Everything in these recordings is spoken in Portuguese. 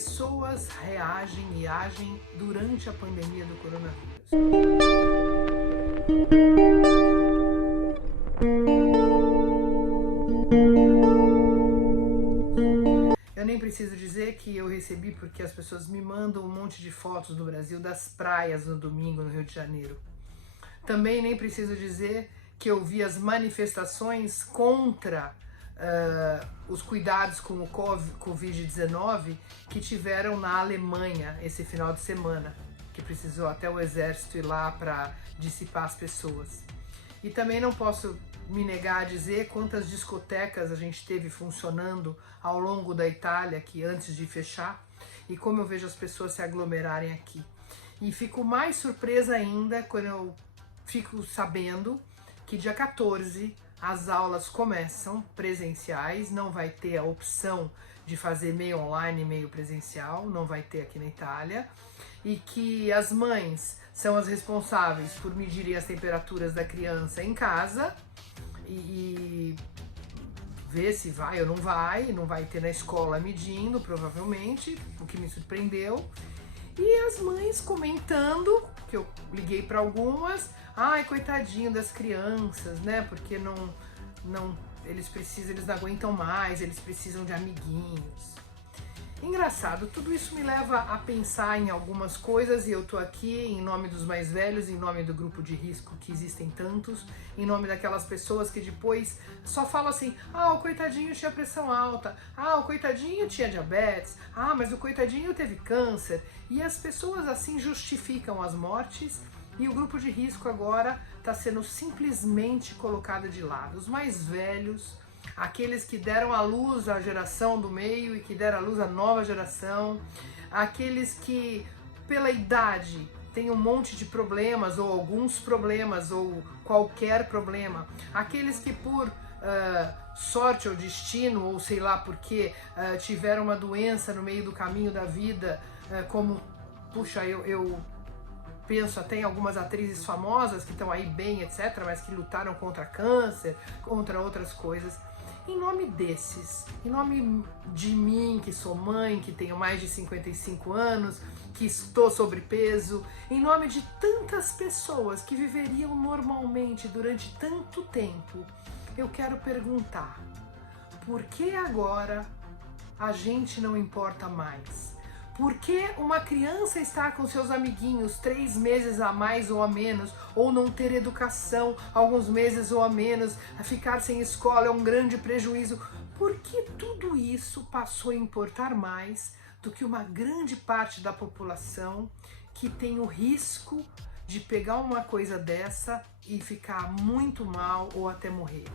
pessoas reagem e agem durante a pandemia do coronavírus. Eu nem preciso dizer que eu recebi, porque as pessoas me mandam um monte de fotos do Brasil, das praias no domingo no Rio de Janeiro. Também nem preciso dizer que eu vi as manifestações contra os cuidados com o Covid-19 que tiveram na Alemanha esse final de semana, que precisou até o exército ir lá para dissipar as pessoas. E também não posso me negar a dizer quantas discotecas a gente teve funcionando ao longo da Itália, que antes de fechar, e como eu vejo as pessoas se aglomerarem aqui. E fico mais surpresa ainda quando eu fico sabendo que dia 14 as aulas começam presenciais, não vai ter a opção de fazer meio online e meio presencial, não vai ter aqui na Itália, e que as mães são as responsáveis por medirem as temperaturas da criança em casa e ver se vai ou não vai ter na escola medindo, provavelmente, o que me surpreendeu. E as mães comentando, que eu liguei para algumas, ai, coitadinho das crianças, né? Porque eles não aguentam mais, eles precisam de amiguinhos. Engraçado, tudo isso me leva a pensar em algumas coisas e eu tô aqui em nome dos mais velhos, em nome do grupo de risco, que existem tantos, em nome daquelas pessoas que depois só falam assim, ah, o coitadinho tinha pressão alta, ah, o coitadinho tinha diabetes, ah, mas o coitadinho teve câncer. E as pessoas assim justificam as mortes e o grupo de risco agora está sendo simplesmente colocado de lado. Os mais velhos, aqueles que deram à luz a geração do meio e que deram à luz a nova geração, aqueles que pela idade têm um monte de problemas ou alguns problemas ou qualquer problema, aqueles que por sorte ou destino ou sei lá porque tiveram uma doença no meio do caminho da vida, como, puxa, eu penso até em algumas atrizes famosas que estão aí bem, etc., mas que lutaram contra câncer, contra outras coisas. Em nome desses, em nome de mim, que sou mãe, que tenho mais de 55 anos, que estou sobrepeso, em nome de tantas pessoas que viveriam normalmente durante tanto tempo, eu quero perguntar, por que agora a gente não importa mais? Por que uma criança estar com seus amiguinhos 3 meses a mais ou a menos, ou não ter educação alguns meses ou a menos, a ficar sem escola é um grande prejuízo? Por que tudo isso passou a importar mais do que uma grande parte da população que tem o risco de pegar uma coisa dessa e ficar muito mal ou até morrer?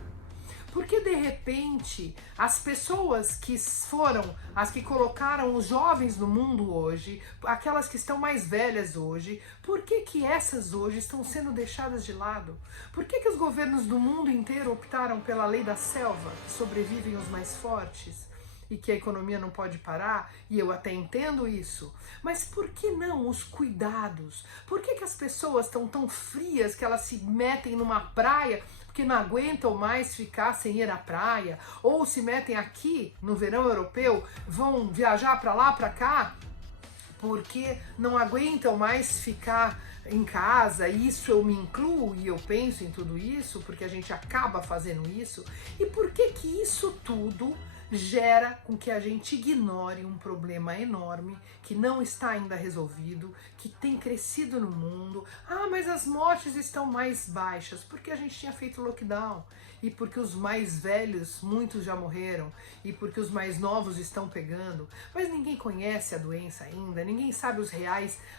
Porque de repente as pessoas que foram as que colocaram os jovens no mundo hoje, aquelas que estão mais velhas hoje, por que essas hoje estão sendo deixadas de lado? Por que os governos do mundo inteiro optaram pela lei da selva, que sobrevivem os mais fortes? E que a economia não pode parar, e eu até entendo isso, mas por que não os cuidados? Por que as pessoas estão tão frias que elas se metem numa praia porque não aguentam mais ficar sem ir à praia, ou se metem aqui no verão europeu, vão viajar para lá, para cá, porque não aguentam mais ficar em casa? Isso eu me incluo e eu penso em tudo isso, porque a gente acaba fazendo isso. E por que isso tudo gera com que a gente ignore um problema enorme que não está ainda resolvido, que tem crescido no mundo? Ah, mas as mortes estão mais baixas porque a gente tinha feito lockdown, e porque os mais velhos, muitos já morreram, e porque os mais novos estão pegando, mas ninguém conhece a doença ainda, ninguém sabe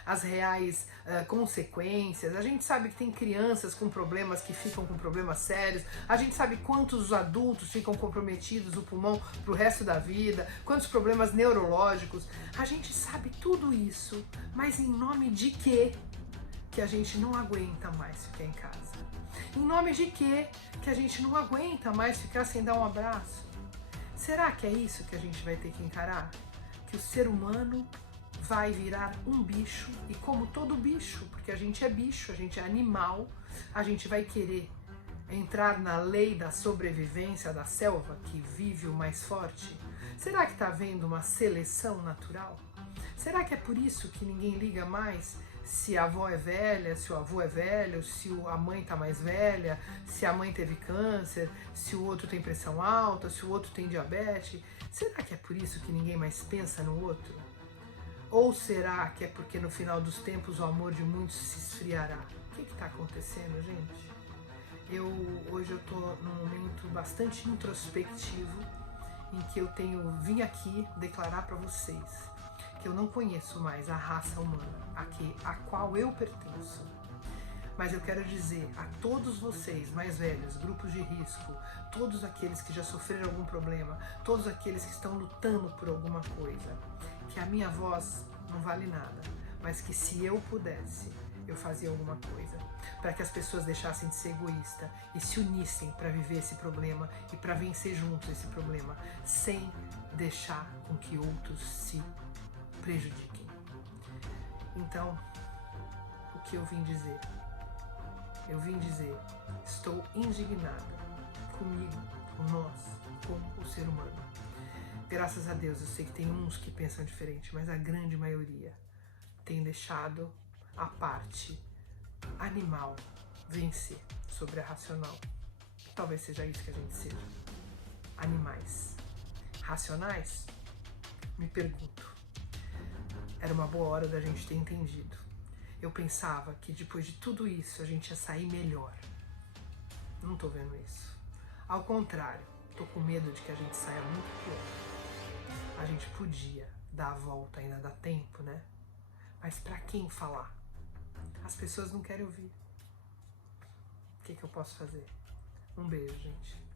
as reais consequências. A gente sabe que tem crianças com problemas que ficam com problemas sérios, a gente sabe quantos adultos ficam comprometidos o pulmão pro resto da vida, quantos problemas neurológicos, a gente sabe tudo isso, mas em nome de quê que a gente não aguenta mais ficar em casa? Em nome de quê que a gente não aguenta mais ficar sem dar um abraço? Será que é isso que a gente vai ter que encarar? Que o ser humano vai virar um bicho, e como todo bicho, porque a gente é bicho, a gente é animal, a gente vai querer entrar na lei da sobrevivência da selva, que vive o mais forte? Será que está havendo uma seleção natural? Será que é por isso que ninguém liga mais se a avó é velha, se o avô é velho, se a mãe tá mais velha, se a mãe teve câncer, se o outro tem pressão alta, se o outro tem diabetes? Será que é por isso que ninguém mais pensa no outro? Ou será que é porque no final dos tempos o amor de muitos se esfriará? O que está acontecendo, gente? Hoje eu tô num momento bastante introspectivo em que eu vim aqui declarar para vocês que eu não conheço mais a raça humana a qual eu pertenço. Mas eu quero dizer a todos vocês mais velhos, grupos de risco, todos aqueles que já sofreram algum problema, todos aqueles que estão lutando por alguma coisa, que a minha voz não vale nada, mas que se eu pudesse, eu fazia alguma coisa, para que as pessoas deixassem de ser egoísta e se unissem para viver esse problema e para vencer juntos esse problema, sem deixar com que outros se prejudiquem. Então, o que eu vim dizer? Eu vim dizer, estou indignada comigo, com nós, com o ser humano. Graças a Deus, eu sei que tem uns que pensam diferente, mas a grande maioria tem deixado a parte animal vencer sobre a racional. Talvez seja isso que a gente seja. Animais. Racionais? Me pergunto. Era uma boa hora da gente ter entendido. Eu pensava que depois de tudo isso a gente ia sair melhor. Não tô vendo isso. Ao contrário, tô com medo de que a gente saia muito pior. A gente podia dar a volta, ainda dá tempo, né? Mas pra quem falar? As pessoas não querem ouvir. O que eu posso fazer? Um beijo, gente.